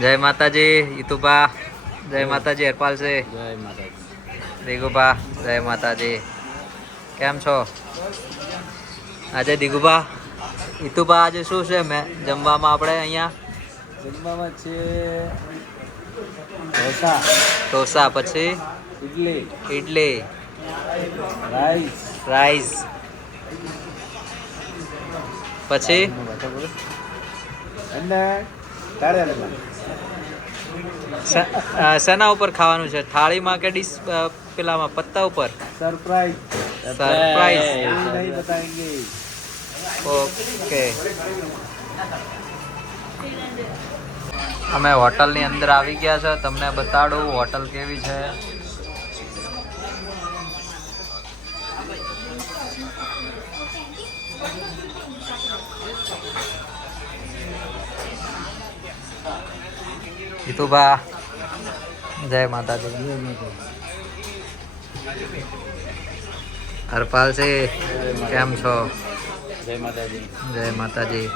જય માતાજી ઈતુભા, જય માતાજી હરપાલ છે, જય માતાજી દિગુભા, જય માતાજી. કેમ છો આજે દિગુભા? ઈતુભા આજે શું છે મેં જમવામાં આપણે અહીંયા? જમવામાં છે ઢોસા, ઢોસા, પછી ઇડલી, ઇડલી, રાઈસ, રાઈસ, પછી અને કારેલા. શેના ઉપર ખાવાનું છે? થાળીમાં કે ડીશ પેલામાં પત્તા ઉપર? સરપ્રાઈઝ. સરપ્રાઈઝ. નહીં બતાએંગે. ઓકે. અમે હોટલની અંદર આવી ગયા છે, તમને બતાડું હોટલ કેવી છે. ઈતુભા, જય માતાજી. હરપાલ છે, કેમ છો? જય માતાજી. જય માતાજી.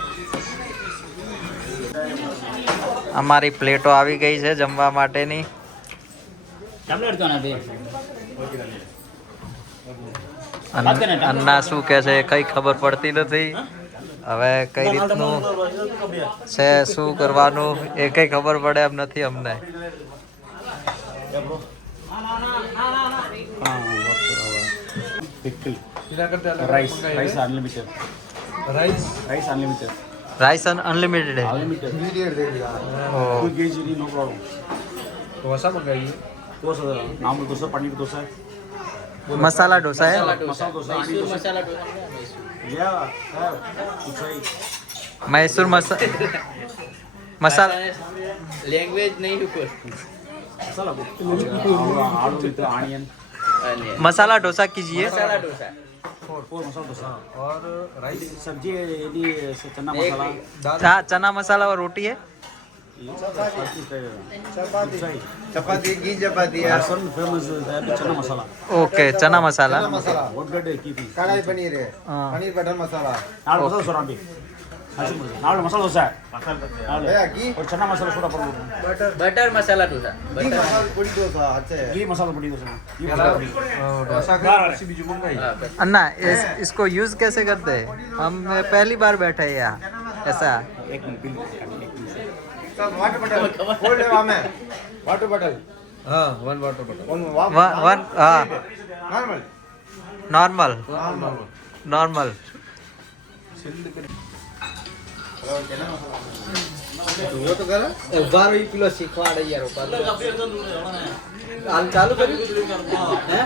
અમારી પ્લેટો આવી ગઈ છે જમવા માટેની. અન્ના શું કે છે કઈ ખબર પડતી નથી. હવે કઈ રીતનું છે, શું કરવાનું એ કઈ ખબર પડે એમ નથી અમને. Rice unlimited. Rice unlimited. Rice unlimited है. कोई गेज नहीं, नो प्रॉब्लम. डोसा मंगाइए. डोसा नाम डोसा, पनीर डोसा, मसाला डोसा है. मसाला डोसा, मसाला डोसा. या मैसूर मसाला लैंग्वेज नहीं ऊपर मसाला आलू विद ऑनियन. मसाला डोसा कीजिए. मसाला डोसा फोर मसाला डोसा और राइस सब्जी यदि चना मसाला. हाँ, चना मसाला और रोटी है. चपाती घी चपाती है फेमस चना मसाला. ओके, चना मसाला. बहुत गुड की कढ़ाई पनीर है, हाँ. पनीर बटर मसाला नाल मसाला सोडा भी नाल मसाला डोसा भैया घी और चना मसाला सोडा पर बटर मसाला डोसा घी मसाला पूरी डोसा अच्छे है घी मसाला पड़ी डोसा. डोसा का रेसिपी बीजू मंगाई अन्ना इसको यूज कैसे करते हैं? हम पहली बार बैठे हैं यहाँ. ऐसा एक मिनट बिल. सब वाटर बॉटल खोल ले हमें वाटर बॉटल हां वन वाटर बॉटल. वन हाँ, नॉर्मल नॉर्मल नॉर्मल नॉर्मल. वो तो कर 12 किलो શીખવાડે યાર ઉપર હાલ ચાલુ કર્યું હે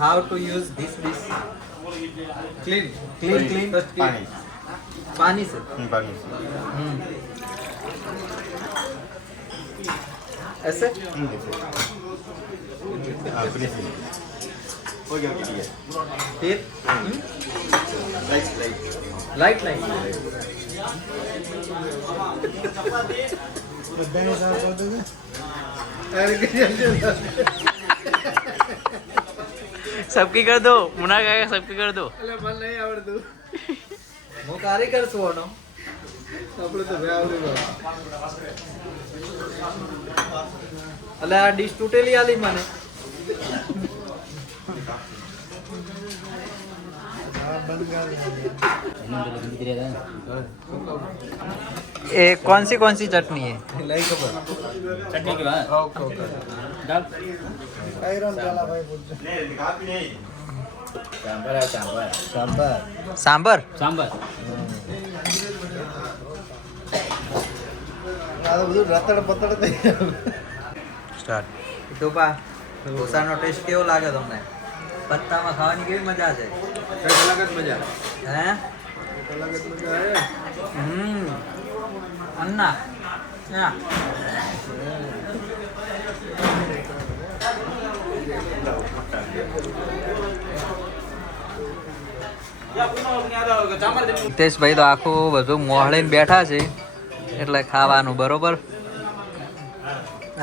how to use this dish clean पानी पानी से पानी ऐसे हो गया ठीक है फिर लाइट लाइट लाइट सबकी कर दो. मुना कहेगा सबकी कर दो. मन नहीं आवड़તું હું કારીગર છું ઓનો આપણે તો બે આવડતું એટલે આ ડીશ તૂટેલી આલી મને ये कौन सी चटनी है? લઈ ખબર चटनी के बाद ઓકે ઓકે डाल આયરન વાલા ભાઈ બોલજો સાંભાર આ સાંભાર સાંભાર सांबर. सांबर. આ તો બધું રતડ પતડ થઈ ગયું સ્ટાર્ટ. ઈતુભા, ઢોસાનો ટેસ્ટ કેવો લાગે તમને? પત્તામાં ખાવાની કેવી મજા છે? કઈ અલગ જ મજા હે? અલગ જ મજા આવે अन्ना हाँ. હિતેશભાઈ તો આખું બધું મોહળીને બેઠા છે એટલે ખાવાનું બરોબર.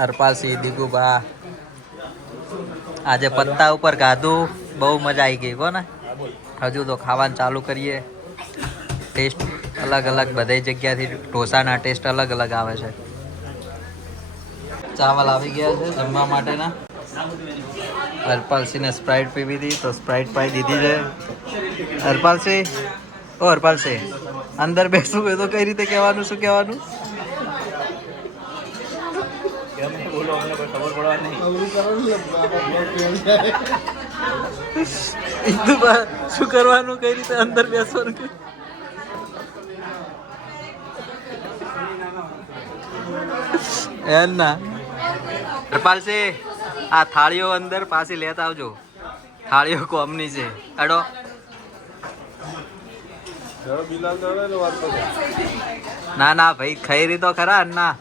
હરપાલસિંહ, દિગુભા આજે પત્તા ઉપર ખાધું, બહુ મજા આવી ગઈ કોને. હજુ તો ખાવાનું ચાલુ કરીએ. ટેસ્ટ અલગ અલગ બધી જગ્યાથી ઢોસાના ટેસ્ટ અલગ અલગ આવે છે. ચાવલ આવી ગયા છે જમવા માટેના. હરપાલસિંહને સ્પ્રાઇટ પીવી હતી તો સ્પ્રાઇટ પાઈ દીધી છે. હરપાલસિંહ, ઓ હરપાલસિંહ, અંદર બેસવું હોય તો કઈ રીતે કહેવાનું, શું કહેવાનું? શું કરવાનું, કઈ રીતે અંદર બેસવાનું? એમ ના હરપાલસિંહ, આ થાળીઓ અંદર પાછી લેતા આવજો. થાળીઓ કોમની છે. અડો ના ના ભાઈ, ખૈરી તો ખરા ના.